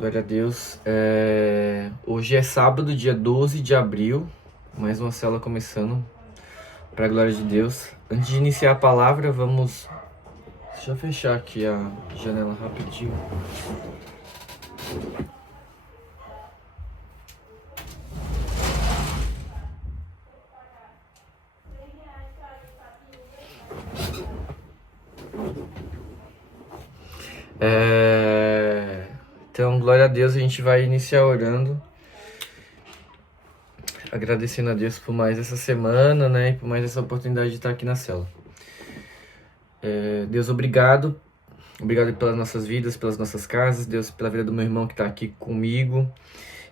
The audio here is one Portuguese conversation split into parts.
Glória a Deus. Hoje é sábado, dia 12 de abril. Mais uma célula começando. Para a glória de Deus. Antes de iniciar a palavra, vamos... Deixa eu fechar aqui a janela rapidinho. Então, glória a Deus, a gente vai iniciar orando. Agradecendo a Deus por mais essa semana, né? E por mais essa oportunidade de estar aqui na célula. Deus, obrigado. Obrigado pelas nossas vidas, pelas nossas casas. Deus, pela vida do meu irmão que está aqui comigo.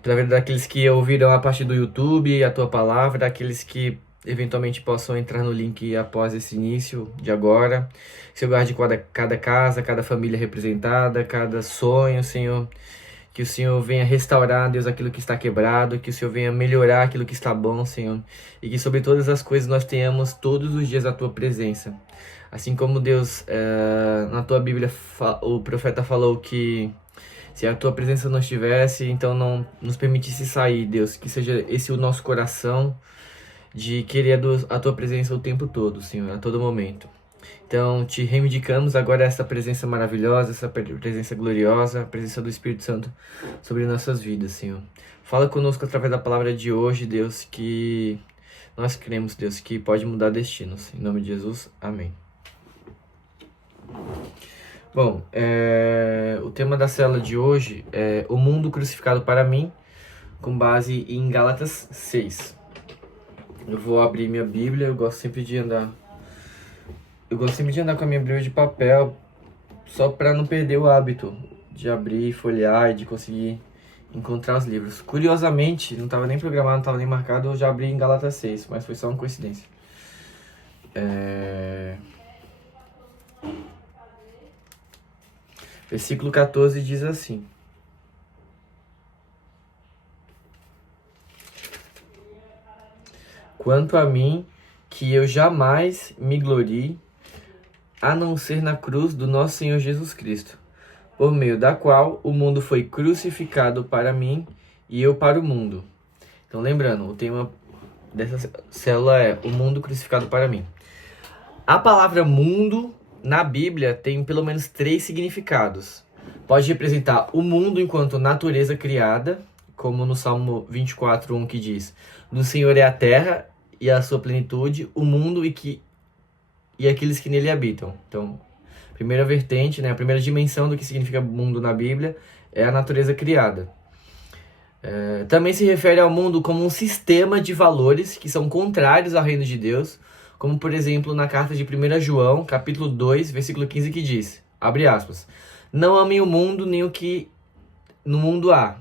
Pela vida daqueles que ouvirão a partir do YouTube a tua palavra. Daqueles que eventualmente possam entrar no link após esse início de agora. Senhor, guarde cada casa, cada família representada, cada sonho, Senhor. Que o Senhor venha restaurar, Deus, aquilo que está quebrado, que o Senhor venha melhorar aquilo que está bom, Senhor. E que sobre todas as coisas nós tenhamos todos os dias a tua presença. Assim como, Deus, na tua Bíblia, o profeta falou que se a tua presença não estivesse, então não nos permitisse sair, Deus. Que seja esse o nosso coração de querer a tua presença o tempo todo, Senhor, a todo momento. Então, te reivindicamos agora essa presença maravilhosa, essa presença gloriosa, a presença do Espírito Santo sobre nossas vidas, Senhor. Fala conosco através da palavra de hoje, Deus, que nós cremos, Deus, que pode mudar destinos. Em nome de Jesus, amém. Bom, o tema da célula de hoje é o mundo crucificado para mim, com base em Gálatas 6. Eu vou abrir minha Bíblia, eu gosto sempre de andar com a minha Bíblia de papel, só para não perder o hábito de abrir, folhear e de conseguir encontrar os livros. Curiosamente, não estava nem programado, não estava nem marcado, eu já abri em Gálatas 6, mas foi só uma coincidência. Versículo 14 diz assim: quanto a mim, que eu jamais me glorie, a não ser na cruz do nosso Senhor Jesus Cristo, por meio da qual o mundo foi crucificado para mim e eu para o mundo. Então, lembrando, o tema dessa célula é o mundo crucificado para mim. A palavra mundo na Bíblia tem pelo menos 3 significados. Pode representar o mundo enquanto natureza criada, como no Salmo 24:1 que diz: do Senhor é a terra e a sua plenitude, o mundo e aqueles que nele habitam. Então, primeira vertente, né, a primeira dimensão do que significa mundo na Bíblia é a natureza criada. Também se refere ao mundo como um sistema de valores que são contrários ao reino de Deus, como, por exemplo, na carta de 1 João, capítulo 2, versículo 15, que diz, abre aspas, não amem o mundo nem o que no mundo há.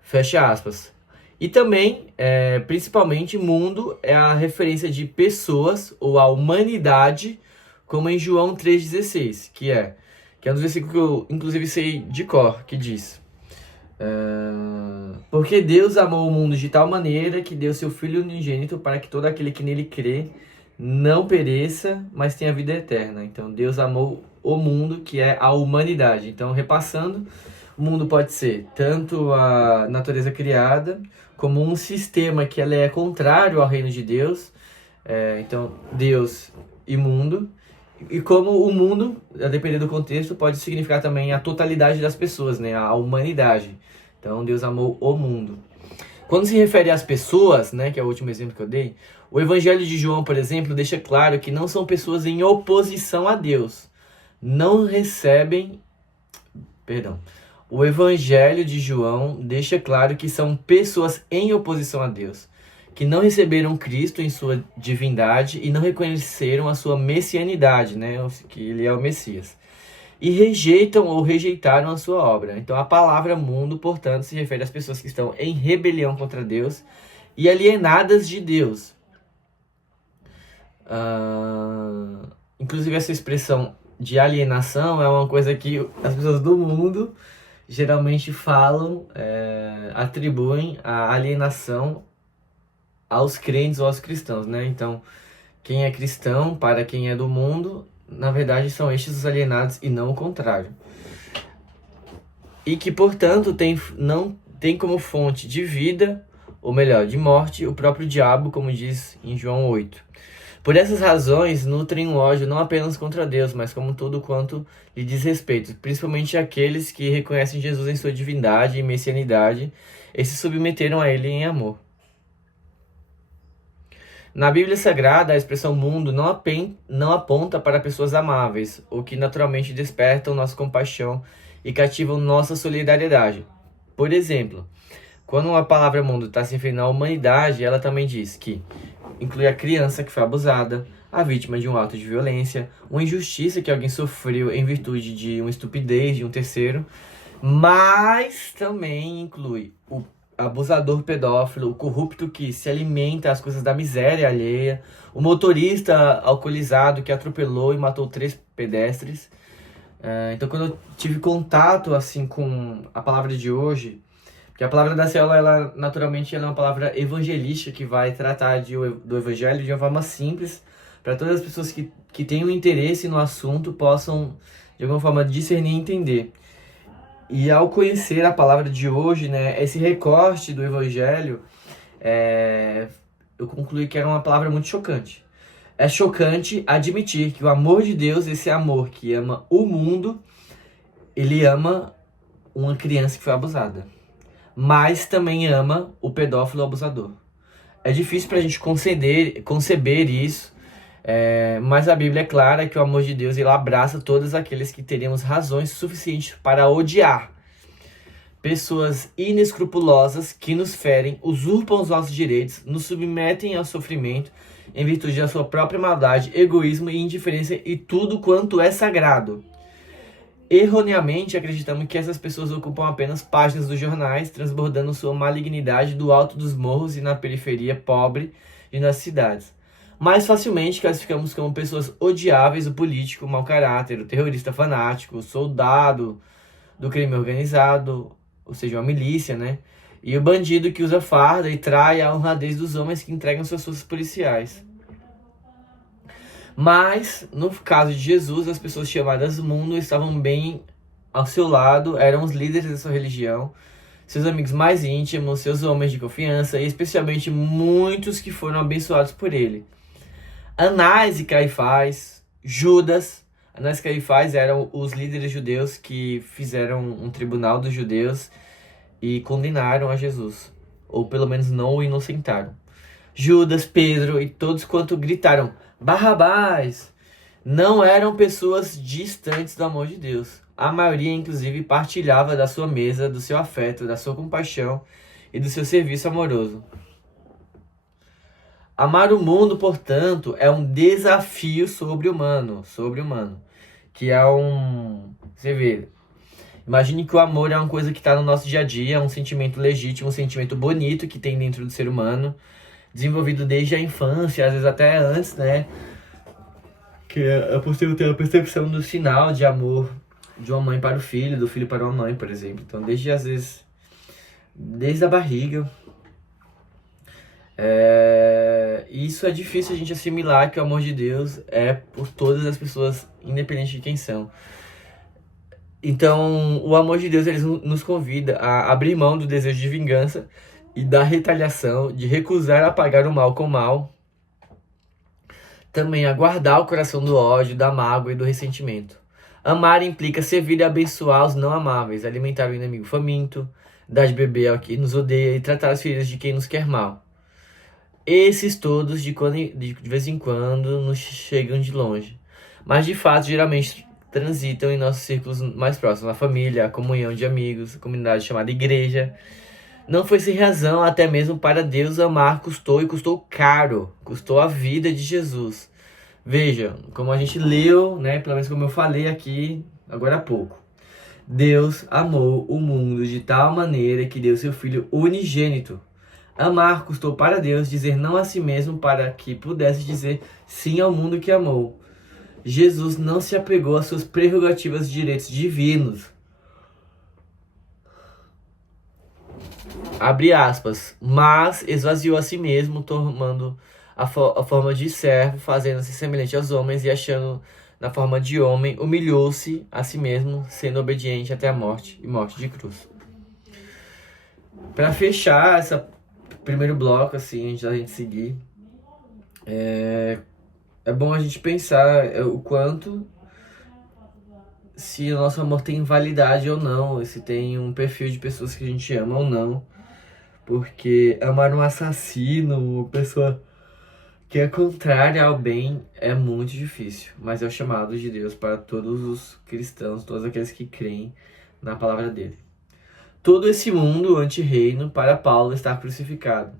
Fecha aspas. E também, principalmente, mundo é a referência de pessoas ou a humanidade, como em João 3,16, que é um dos versículos que eu, inclusive, sei de cor, que diz: porque Deus amou o mundo de tal maneira que deu seu Filho unigênito para que todo aquele que nele crê não pereça, mas tenha vida eterna. Então, Deus amou o mundo, que é a humanidade. Então, repassando, o mundo pode ser tanto a natureza criada, como um sistema que ela é contrário ao reino de Deus. Então, Deus e mundo. E como o mundo, a depender do contexto, pode significar também a totalidade das pessoas, né? A humanidade. Então, Deus amou o mundo. Quando se refere às pessoas, né, que é o último exemplo que eu dei, o Evangelho de João, por exemplo, deixa claro que não são pessoas em oposição a Deus. Não recebem... Perdão. O Evangelho de João deixa claro que são pessoas em oposição a Deus, que não receberam Cristo em sua divindade e não reconheceram a sua messianidade, né, que ele é o Messias, e rejeitam ou rejeitaram a sua obra. Então a palavra mundo, portanto, se refere às pessoas que estão em rebelião contra Deus e alienadas de Deus. Inclusive essa expressão de alienação é uma coisa que as pessoas do mundo geralmente falam, atribuem a alienação aos crentes ou aos cristãos, né? Então, quem é cristão, para quem é do mundo, na verdade são estes os alienados e não o contrário. e que, portanto, não tem como fonte de vida, ou melhor, de morte, o próprio diabo, como diz em João 8. Por essas razões, nutrem um ódio não apenas contra Deus, mas como tudo quanto lhe diz respeito, principalmente aqueles que reconhecem Jesus em sua divindade e messianidade e se submeteram a ele em amor. Na Bíblia Sagrada, a expressão mundo não aponta para pessoas amáveis, ou que naturalmente despertam nossa compaixão e cativam nossa solidariedade. Por exemplo, quando a palavra mundo está se referindo à humanidade, ela também diz que inclui a criança que foi abusada, a vítima de um ato de violência, uma injustiça que alguém sofreu em virtude de uma estupidez de um terceiro, mas também inclui o abusador pedófilo, o corrupto que se alimenta às coisas da miséria alheia, o motorista alcoolizado que atropelou e matou 3 pedestres. Então, quando eu tive contato assim com a palavra de hoje, porque a palavra da célula, ela naturalmente ela é uma palavra evangelística que vai tratar do evangelho de uma forma simples, para todas as pessoas que têm um interesse no assunto possam, de alguma forma, discernir e entender. E ao conhecer a palavra de hoje, né, esse recorte do evangelho, eu concluí que era uma palavra muito chocante. É chocante admitir que o amor de Deus, esse amor que ama o mundo, ele ama uma criança que foi abusada, mas também ama o pedófilo abusador. É difícil para a gente conceber isso, mas a Bíblia é clara que o amor de Deus ele abraça todos aqueles que teríamos razões suficientes para odiar. Pessoas inescrupulosas que nos ferem, usurpam os nossos direitos, nos submetem ao sofrimento em virtude da sua própria maldade, egoísmo e indiferença e tudo quanto é sagrado. Erroneamente acreditamos que essas pessoas ocupam apenas páginas dos jornais, transbordando sua malignidade do alto dos morros e na periferia pobre e nas cidades. Mais facilmente classificamos como pessoas odiáveis o político, o mau caráter, o terrorista fanático, o soldado do crime organizado, ou seja, uma milícia, né? E o bandido que usa farda e trai a honradez dos homens que entregam suas forças policiais. Mas, no caso de Jesus, as pessoas chamadas mundo estavam bem ao seu lado, eram os líderes da sua religião, seus amigos mais íntimos, seus homens de confiança e especialmente muitos que foram abençoados por ele. Anás e Caifás, Judas. Anás e Caifás eram os líderes judeus que fizeram um tribunal dos judeus e condenaram a Jesus, ou pelo menos não o inocentaram. Judas, Pedro e todos quanto gritaram Barrabás, não eram pessoas distantes do amor de Deus. A maioria, inclusive, partilhava da sua mesa, do seu afeto, da sua compaixão e do seu serviço amoroso. Amar o mundo, portanto, é um desafio sobre-humano, que é Você vê, imagine que o amor é uma coisa que está no nosso dia a dia, é um sentimento legítimo, um sentimento bonito que tem dentro do ser humano, desenvolvido desde a infância, às vezes até antes, né? Que é possível ter a percepção do sinal de amor de uma mãe para o filho, do filho para uma mãe, por exemplo. Então, desde a barriga. Isso é difícil a gente assimilar que o amor de Deus é por todas as pessoas, independente de quem são. Então, o amor de Deus ele nos convida a abrir mão do desejo de vingança e da retaliação, de recusar apagar o mal com o mal. Também a guardar o coração do ódio, da mágoa e do ressentimento. Amar implica servir e abençoar os não amáveis, alimentar o inimigo faminto, dar de beber ao que nos odeia e tratar as feridas de quem nos quer mal. Esses todos, de vez em quando, nos chegam de longe. Mas, de fato, geralmente transitam em nossos círculos mais próximos. A família, a comunhão de amigos, a comunidade chamada igreja. Não foi sem razão, até mesmo para Deus amar custou caro. Custou a vida de Jesus. Veja, como a gente leu, né, pelo menos como eu falei aqui agora há pouco. Deus amou o mundo de tal maneira que deu seu Filho unigênito. Amar custou para Deus dizer não a si mesmo para que pudesse dizer sim ao mundo que amou. Jesus não se apegou às suas prerrogativas de direitos divinos. Abre aspas. Mas esvaziou a si mesmo, tomando a forma de servo, fazendo-se semelhante aos homens e achando na forma de homem, humilhou-se a si mesmo, sendo obediente até a morte e morte de cruz. Para fechar esse primeiro bloco, assim, antes da gente seguir, é bom a gente pensar o quanto, se o nosso amor tem validade ou não, se tem um perfil de pessoas que a gente ama ou não. Porque amar um assassino, uma pessoa que é contrária ao bem, é muito difícil. Mas é o chamado de Deus para todos os cristãos, todos aqueles que creem na palavra dele. Todo esse mundo anti-reino, para Paulo, está crucificado.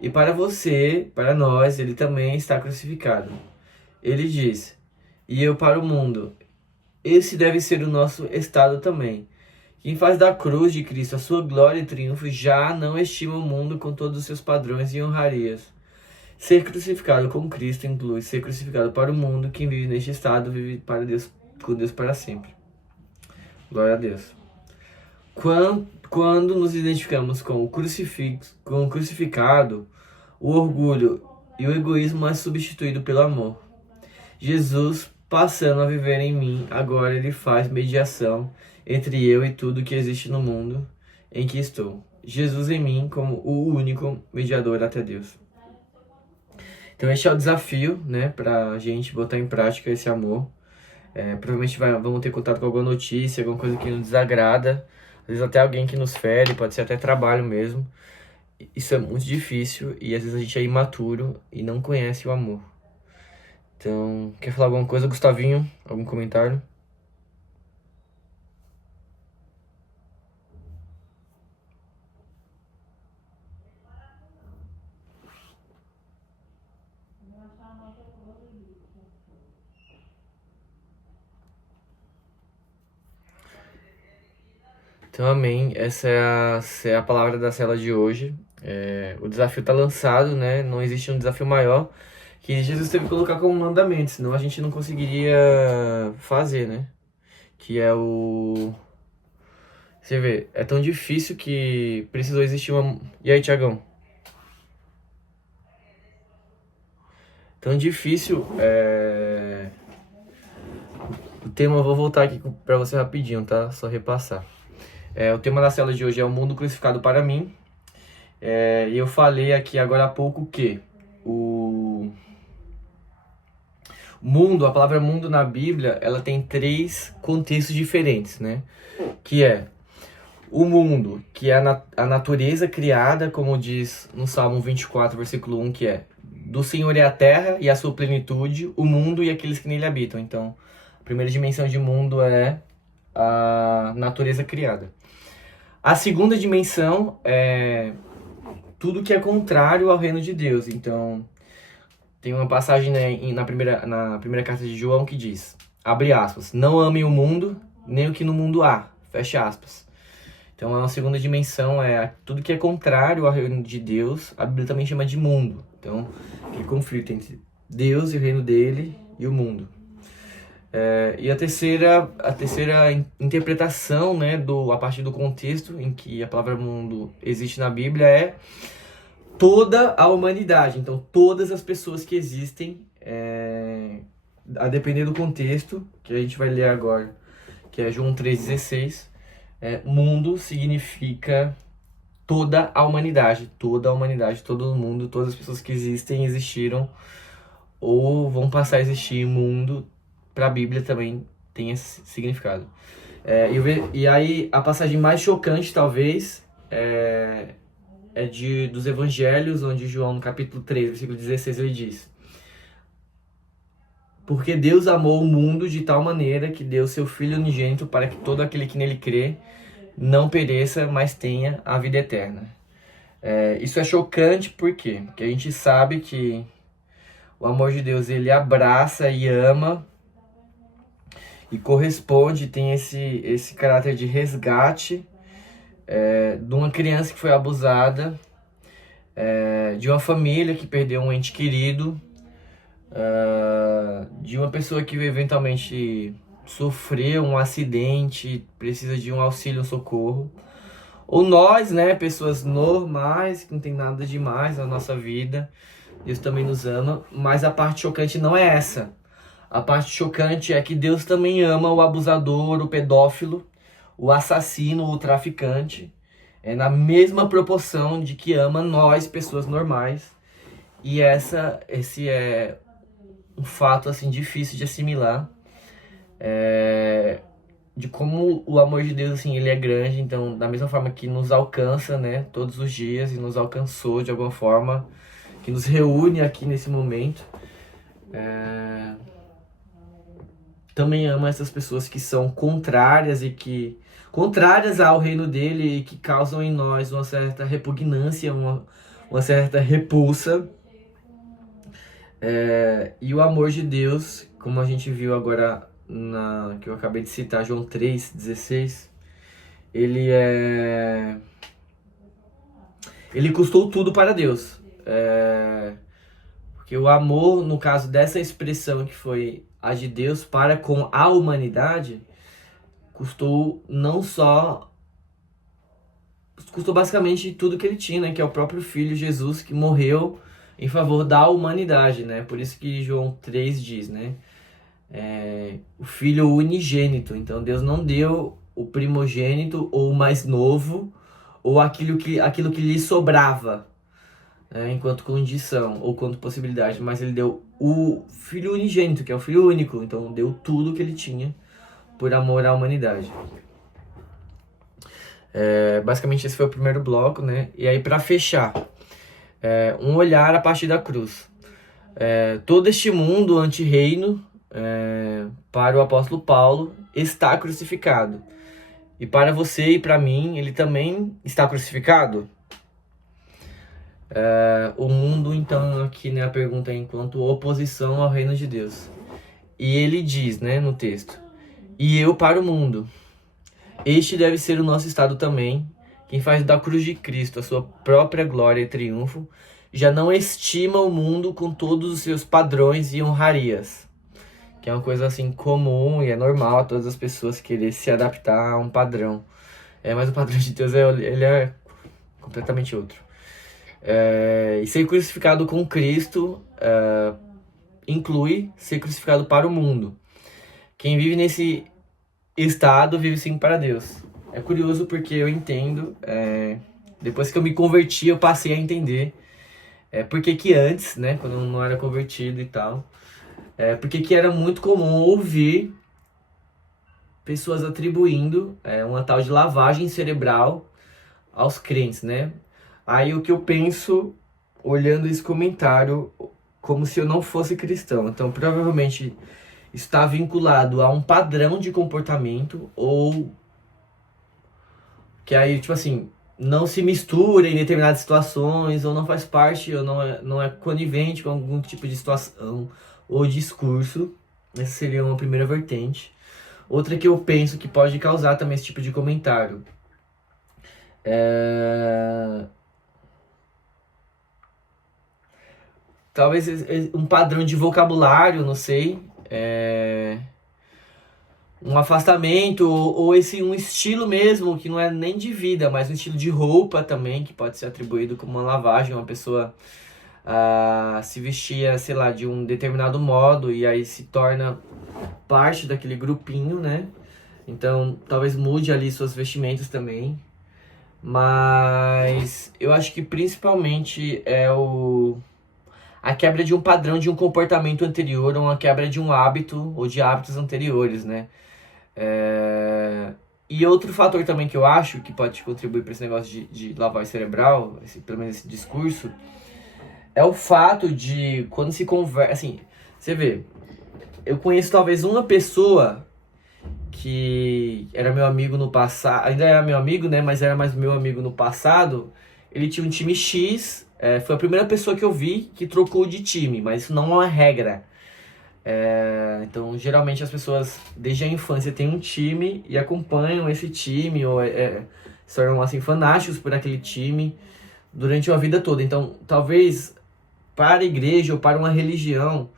E para você, para nós, ele também está crucificado. Ele diz: e eu para o mundo. Esse deve ser o nosso estado também. Quem faz da cruz de Cristo a sua glória e triunfo já não estima o mundo com todos os seus padrões e honrarias. Ser crucificado com Cristo inclui ser crucificado para o mundo. Quem vive neste estado vive para Deus, com Deus para sempre. Glória a Deus. Quando nos identificamos com o crucificado, o orgulho e o egoísmo é substituído pelo amor. Jesus, passando a viver em mim, agora ele faz mediação entre eu e tudo que existe no mundo em que estou. Jesus em mim como o único mediador até Deus. Então este é o desafio, né, pra gente botar em prática esse amor. Provavelmente vamos ter contato com alguma notícia, alguma coisa que nos desagrada, às vezes até alguém que nos fere, pode ser até trabalho mesmo. Isso é muito difícil e às vezes a gente é imaturo e não conhece o amor. Então, quer falar alguma coisa, Gustavinho? Algum comentário? Então, amém. Essa é a palavra da cela de hoje. O desafio está lançado, né? Não existe um desafio maior que Jesus teve que colocar como mandamento, senão a gente não conseguiria fazer, né? Que é o... Você vê, é tão difícil que precisou existir uma... E aí, Tiagão? Tão difícil, O tema, eu vou voltar aqui pra você rapidinho, tá? Só repassar. O tema da cela de hoje é o mundo crucificado para mim. E eu falei aqui agora há pouco que o mundo, a palavra mundo na Bíblia, ela tem 3 contextos diferentes, né? Que é o mundo, que é a natureza criada, como diz no Salmo 24, versículo 1, que é: do Senhor é a terra e a sua plenitude, o mundo e aqueles que nele habitam. Então, a primeira dimensão de mundo é a natureza criada. A segunda dimensão é tudo que é contrário ao reino de Deus. Então, tem uma passagem, né, na primeira carta de João que diz, abre aspas, não amem o mundo, nem o que no mundo há, fecha aspas. Então, é uma segunda dimensão, é tudo que é contrário ao reino de Deus, a Bíblia também chama de mundo. Então, aquele conflito entre Deus e o reino dele e o mundo. E a terceira interpretação, né, a partir do contexto em que a palavra mundo existe na Bíblia, é toda a humanidade. Então, todas as pessoas que existem, a depender do contexto, que a gente vai ler agora, que é João 3,16, mundo significa toda a humanidade, todo mundo, todas as pessoas que existem, existiram ou vão passar a existir. Mundo, para a Bíblia, também tem esse significado. E aí, a passagem mais chocante, talvez, é dos Evangelhos, onde João, no capítulo 3, versículo 16, ele diz: porque Deus amou o mundo de tal maneira que deu seu Filho unigênito para que todo aquele que nele crê não pereça, mas tenha a vida eterna. Isso é chocante, por quê? Porque a gente sabe que o amor de Deus, ele abraça e ama e corresponde, tem esse caráter de resgate de uma criança que foi abusada, de uma família que perdeu um ente querido, de uma pessoa que eventualmente sofreu um acidente, precisa de um auxílio, um socorro. Ou nós, né, pessoas normais, que não tem nada demais na nossa vida, Deus também nos ama, mas a parte chocante não é essa. A parte chocante é que Deus também ama o abusador, o pedófilo, o assassino, o traficante, na mesma proporção de que ama nós, pessoas normais. E esse é um fato assim difícil de assimilar, de como o amor de Deus assim ele é grande. Então, da mesma forma que nos alcança, né, todos os dias, e nos alcançou de alguma forma, que nos reúne aqui nesse momento, também ama essas pessoas que são contrárias ao reino dele e que causam em nós uma certa repugnância, uma certa repulsa. E o amor de Deus, como a gente viu agora que eu acabei de citar, João 3,16, ele custou tudo para Deus. Porque o amor, no caso dessa expressão que foi a de Deus para com a humanidade, custou basicamente tudo que ele tinha, né? Que é o próprio Filho Jesus, que morreu em favor da humanidade, né? Por isso que João 3 diz, né? O Filho unigênito. Então Deus não deu o primogênito ou o mais novo ou aquilo que lhe sobrava, enquanto condição ou quanto possibilidade, mas ele deu o Filho unigênito, que é o Filho único. Então deu tudo que ele tinha por amor à humanidade. Basicamente esse foi o primeiro bloco, né? E aí, para fechar, um olhar a partir da cruz. Todo este mundo anti-reino, para o apóstolo Paulo, está crucificado. E para você e para mim, ele também está crucificado? O mundo, então, aqui, né, a pergunta é enquanto oposição ao reino de Deus. E ele diz, né, no texto: e eu para o mundo. Este deve ser o nosso estado também. Quem faz da cruz de Cristo a sua própria glória e triunfo, já não estima o mundo com todos os seus padrões e honrarias. Que é uma coisa assim comum e é normal a todas as pessoas querer se adaptar a um padrão. Mas o padrão de Deus ele é completamente outro. E ser crucificado com Cristo inclui ser crucificado para o mundo. Quem vive nesse estado vive sim para Deus. É curioso porque eu entendo, depois que eu me converti, eu passei a entender porque que antes, né, quando eu não era convertido e tal, porque que era muito comum ouvir pessoas atribuindo uma tal de lavagem cerebral aos crentes, né? Aí o que eu penso, olhando esse comentário, como se eu não fosse cristão. Então, provavelmente está vinculado a um padrão de comportamento, ou que aí, tipo assim, não se mistura em determinadas situações, ou não faz parte, ou não é conivente com algum tipo de situação ou discurso. Essa seria uma primeira vertente. Outra que eu penso que pode causar também esse tipo de comentário talvez um padrão de vocabulário, não sei, um afastamento, ou um estilo mesmo, que não é nem de vida, mas um estilo de roupa também, que pode ser atribuído como uma lavagem. Uma pessoa se vestia, sei lá, de um determinado modo, e aí se torna parte daquele grupinho, né? Então, talvez mude ali suas vestimentas também. Mas eu acho que principalmente a quebra de um padrão, de um comportamento anterior, ou uma quebra de um hábito ou de hábitos anteriores, né? E outro fator também que eu acho que pode contribuir para esse negócio de lavagem cerebral, pelo menos esse discurso, é o fato de quando se conversa, assim, você vê, eu conheço talvez uma pessoa que era meu amigo no passado, ainda era meu amigo, né, mas era mais meu amigo no passado. Ele tinha um time X, foi a primeira pessoa que eu vi que trocou de time, mas isso não é uma regra. Então, geralmente as pessoas, desde a infância, têm um time e acompanham esse time, ou se tornam assim, fanáticos por aquele time durante a vida toda. Então, talvez para a igreja ou para uma religião,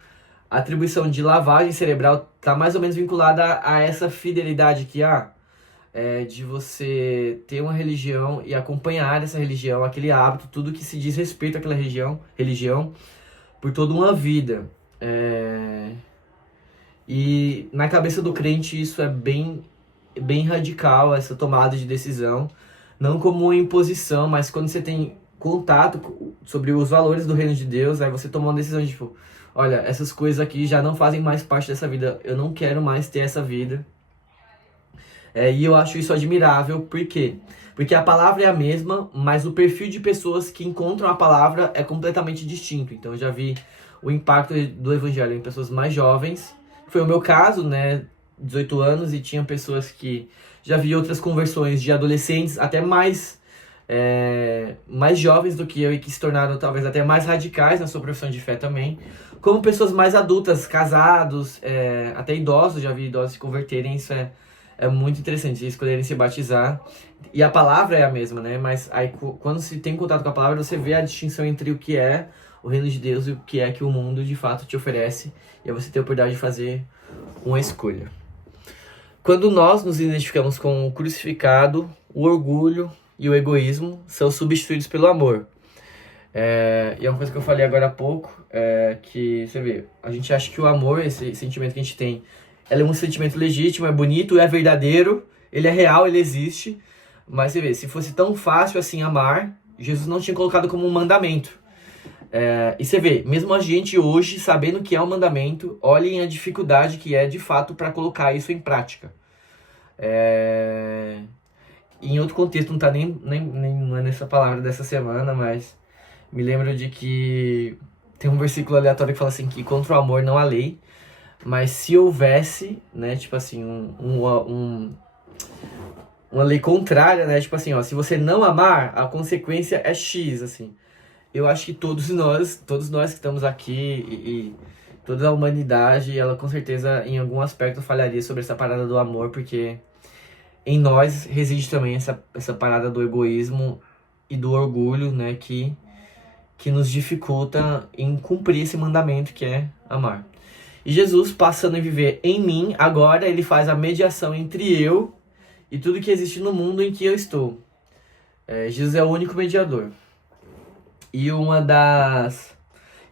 a atribuição de lavagem cerebral está mais ou menos vinculada a essa fidelidade que há, de você ter uma religião e acompanhar essa religião, aquele hábito, tudo que se diz respeito àquela religião por toda uma vida. E na cabeça do crente isso é bem radical, essa tomada de decisão. Não como uma imposição, mas quando você tem contato sobre os valores do reino de Deus, aí você toma uma decisão de tipo, olha, essas coisas aqui já não fazem mais parte dessa vida, eu não quero mais ter essa vida. E eu acho isso admirável, por quê? Porque a palavra é a mesma, mas o perfil de pessoas que encontram a palavra é completamente distinto. Então eu já vi o impacto do evangelho em pessoas mais jovens. Foi o meu caso, né? 18 anos, e tinha pessoas que já vi outras conversões de adolescentes, até mais jovens do que eu e que se tornaram talvez até mais radicais na sua profissão de fé também. Como pessoas mais adultas, casados, até idosos, já vi idosos se converterem, isso é muito interessante, escolherem se batizar. E a palavra é a mesma, né? Mas aí quando se tem contato com a palavra, você vê a distinção entre o que é o reino de Deus e o que é que o mundo de fato te oferece. E aí você tem a oportunidade de fazer uma escolha. Quando nós nos identificamos com o crucificado, o orgulho e o egoísmo são substituídos pelo amor. E é uma coisa que eu falei agora há pouco, que você vê, a gente acha que o amor, esse sentimento que a gente tem, ele é um sentimento legítimo, é bonito, é verdadeiro, ele é real, ele existe. Mas você vê, se fosse tão fácil assim amar, Jesus não tinha colocado como um mandamento. E você vê, mesmo a gente hoje, sabendo que é um mandamento, olhem a dificuldade que é de fato para colocar isso em prática. Em outro contexto, não tá não é nessa palavra dessa semana, mas me lembro de que tem um versículo aleatório que fala assim, que contra o amor não há lei, mas se houvesse, né, tipo assim, uma lei contrária, né, tipo assim, ó, se você não amar, a consequência é X, assim. Eu acho que todos nós que estamos aqui e toda a humanidade, ela com certeza em algum aspecto falharia sobre essa parada do amor, porque em nós reside também essa parada do egoísmo e do orgulho, né, que nos dificulta em cumprir esse mandamento que é amar. E Jesus, passando a viver em mim, agora ele faz a mediação entre eu e tudo que existe no mundo em que eu estou. Jesus é o único mediador. E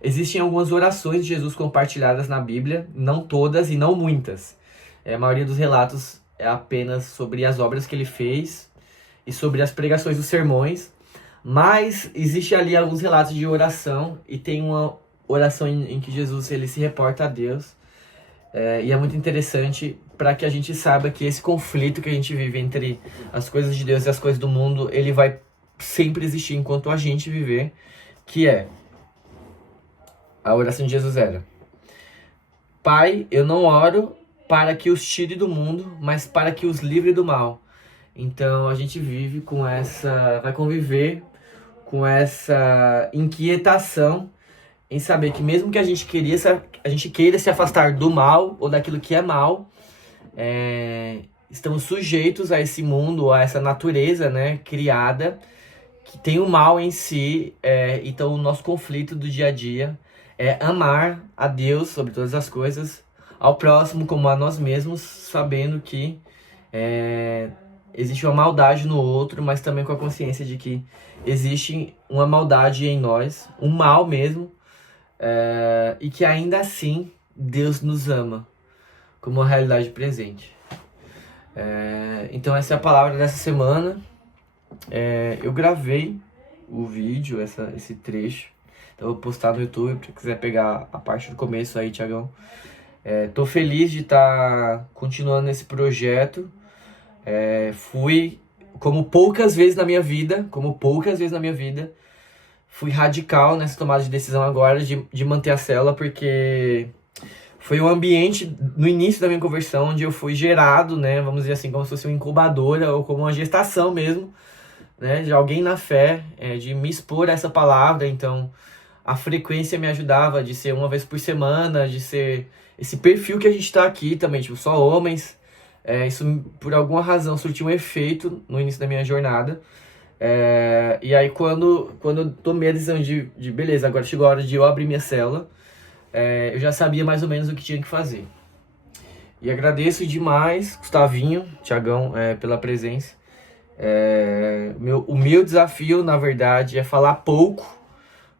existem algumas orações de Jesus compartilhadas na Bíblia, não todas e não muitas. A maioria dos relatos é apenas sobre as obras que ele fez e sobre as pregações dos sermões. Mas existe ali alguns relatos de oração, e tem uma oração em que Jesus ele se reporta a Deus. E é muito interessante para que a gente saiba que esse conflito que a gente vive entre as coisas de Deus e as coisas do mundo, ele vai sempre existir enquanto a gente viver, que é a oração de Jesus era: Pai, eu não oro para que os tire do mundo, mas para que os livre do mal. Então a gente vai conviver com essa inquietação em saber que mesmo que a gente queira se afastar do mal ou daquilo que é mal, estamos sujeitos a esse mundo, a essa natureza, né, criada, que tem o mal em si. Então o nosso conflito do dia a dia é amar a Deus sobre todas as coisas, ao próximo como a nós mesmos, sabendo que existe uma maldade no outro, mas também com a consciência de que existe uma maldade em nós, um mal mesmo, e que ainda assim Deus nos ama como uma realidade presente. Então essa é a palavra dessa semana. Eu gravei o vídeo, esse trecho, então eu vou postar no YouTube, se quiser pegar a parte do começo aí, Thiagão. Tô feliz de estar continuando esse projeto. Fui, como poucas vezes na minha vida, fui radical nessa tomada de decisão agora de manter a célula, porque foi um ambiente, no início da minha conversão, onde eu fui gerado, né, vamos dizer assim, como se fosse uma incubadora ou como uma gestação mesmo, né, de alguém na fé, de me expor a essa palavra. Então a frequência me ajudava de ser uma vez por semana, de ser esse perfil que a gente tá aqui também, tipo, só homens. Isso por alguma razão surtiu um efeito no início da minha jornada. E aí quando eu tomei a decisão de beleza, agora chegou a hora de eu abrir minha célula, eu já sabia mais ou menos o que tinha que fazer. E agradeço demais, Gustavinho, Thiagão, pela presença. O meu desafio, na verdade, é falar pouco,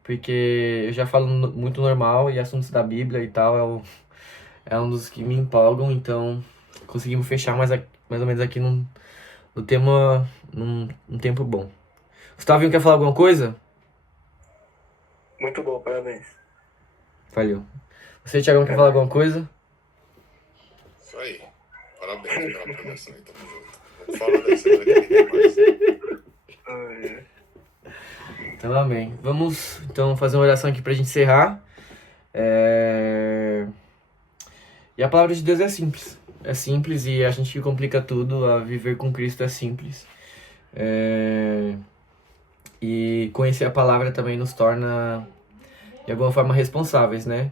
porque eu já falo muito normal, e assuntos da Bíblia e tal é um dos que me empolgam, então conseguimos fechar mais ou menos aqui no tema, num tempo bom. Gustavinho, quer falar alguma coisa? Muito bom, parabéns. Valeu. Você, Thiagão, quer falar alguma coisa? Isso aí. Parabéns pela premiação aí, tamo junto. Vamos falar da semana que vem tem mais. Então, amém. Vamos, então, fazer uma oração aqui pra gente encerrar. E a palavra de Deus é simples. É simples e a gente que complica tudo. A viver com Cristo é simples. E conhecer a palavra também nos torna, de alguma forma, responsáveis, né?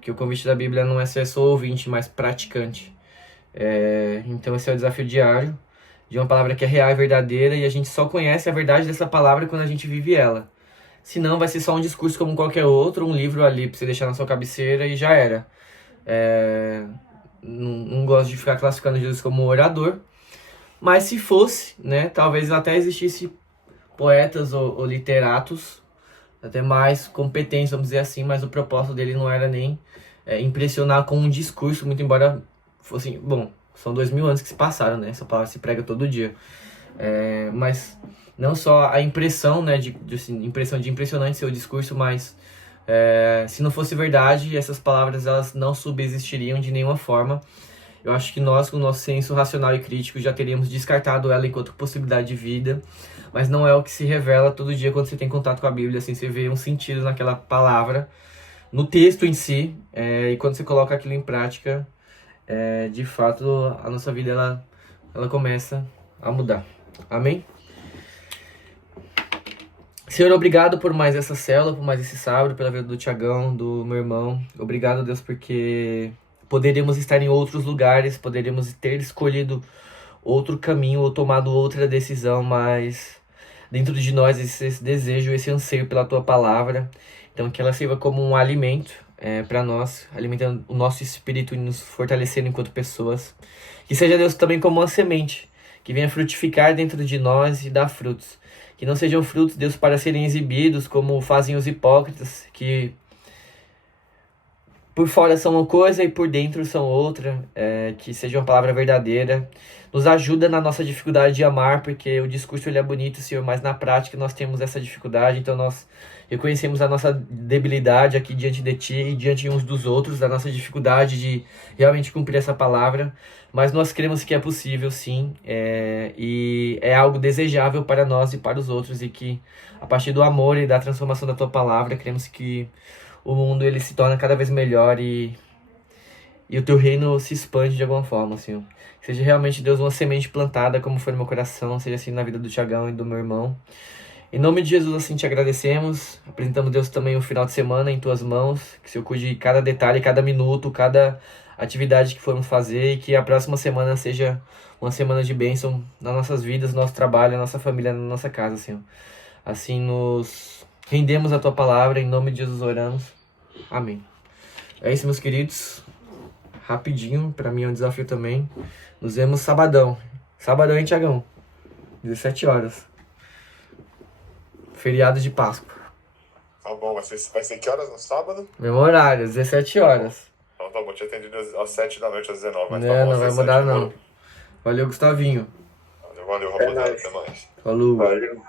Que o convite da Bíblia não é ser só ouvinte, mas praticante. Então esse é o desafio diário de uma palavra que é real e verdadeira, e a gente só conhece a verdade dessa palavra quando a gente vive ela. Senão vai ser só um discurso como qualquer outro, um livro ali pra você deixar na sua cabeceira e já era. Não gosto de ficar classificando Jesus como orador, mas se fosse, né, talvez até existisse poetas ou literatos até mais competentes, vamos dizer assim, mas o propósito dele não era nem impressionar com um discurso, muito embora fosse, bom, são 2000 anos que se passaram, né, essa palavra se prega todo dia, mas não só a impressão, né, impressão de impressionante seu discurso, mas se não fosse verdade, essas palavras elas não subsistiriam de nenhuma forma. Eu acho que nós, com o nosso senso racional e crítico, já teríamos descartado ela enquanto possibilidade de vida, mas não é o que se revela todo dia quando você tem contato com a Bíblia, assim, você vê um sentido naquela palavra, no texto em si, e quando você coloca aquilo em prática, de fato, a nossa vida, ela começa a mudar. Amém? Senhor, obrigado por mais essa célula, por mais esse sábado, pela vida do Thiagão, do meu irmão. Obrigado, Deus, porque poderíamos estar em outros lugares, poderíamos ter escolhido outro caminho ou tomado outra decisão, mas dentro de nós esse desejo, esse anseio pela Tua palavra. Então que ela sirva como um alimento para nós, alimentando o nosso espírito e nos fortalecendo enquanto pessoas. Que seja, Deus, também como uma semente, que venha frutificar dentro de nós e dar frutos. Que não sejam frutos, Deus, para serem exibidos como fazem os hipócritas, que por fora são uma coisa e por dentro são outra, que seja uma palavra verdadeira. Nos ajuda na nossa dificuldade de amar, porque o discurso ele é bonito, Senhor, mas na prática nós temos essa dificuldade, então nós reconhecemos a nossa debilidade aqui diante de Ti e diante uns dos outros, a nossa dificuldade de realmente cumprir essa palavra, mas nós cremos que é possível, sim, e é algo desejável para nós e para os outros, e que a partir do amor e da transformação da Tua palavra, cremos que o mundo ele se torna cada vez melhor e o Teu reino se expande de alguma forma, Senhor. Seja realmente, Deus, uma semente plantada, como foi no meu coração, seja assim na vida do Thiagão e do meu irmão. Em nome de Jesus, assim, te agradecemos. Apresentamos, Deus, também o final de semana em Tuas mãos. Que o Senhor cuide de cada detalhe, cada minuto, cada atividade que formos fazer. E que a próxima semana seja uma semana de bênção nas nossas vidas, no nosso trabalho, na nossa família, na nossa casa, Senhor. Assim nos rendemos a Tua palavra. Em nome de Jesus oramos. Amém. É isso, meus queridos. Rapidinho, pra mim é um desafio também. Nos vemos sabadão. Sabadão, hein, Thiagão? 17 horas. Feriado de Páscoa. Tá bom, vai ser que horas no sábado? Mesmo horário, 17 horas. Então tá bom, tinha atendido às 7 da noite, às 19, mas Não, tá bom, não às vai 17 mudar demorou. não. Valeu, Gustavinho. Valeu, rapaziada, nóis. até mais. Falou. Valeu.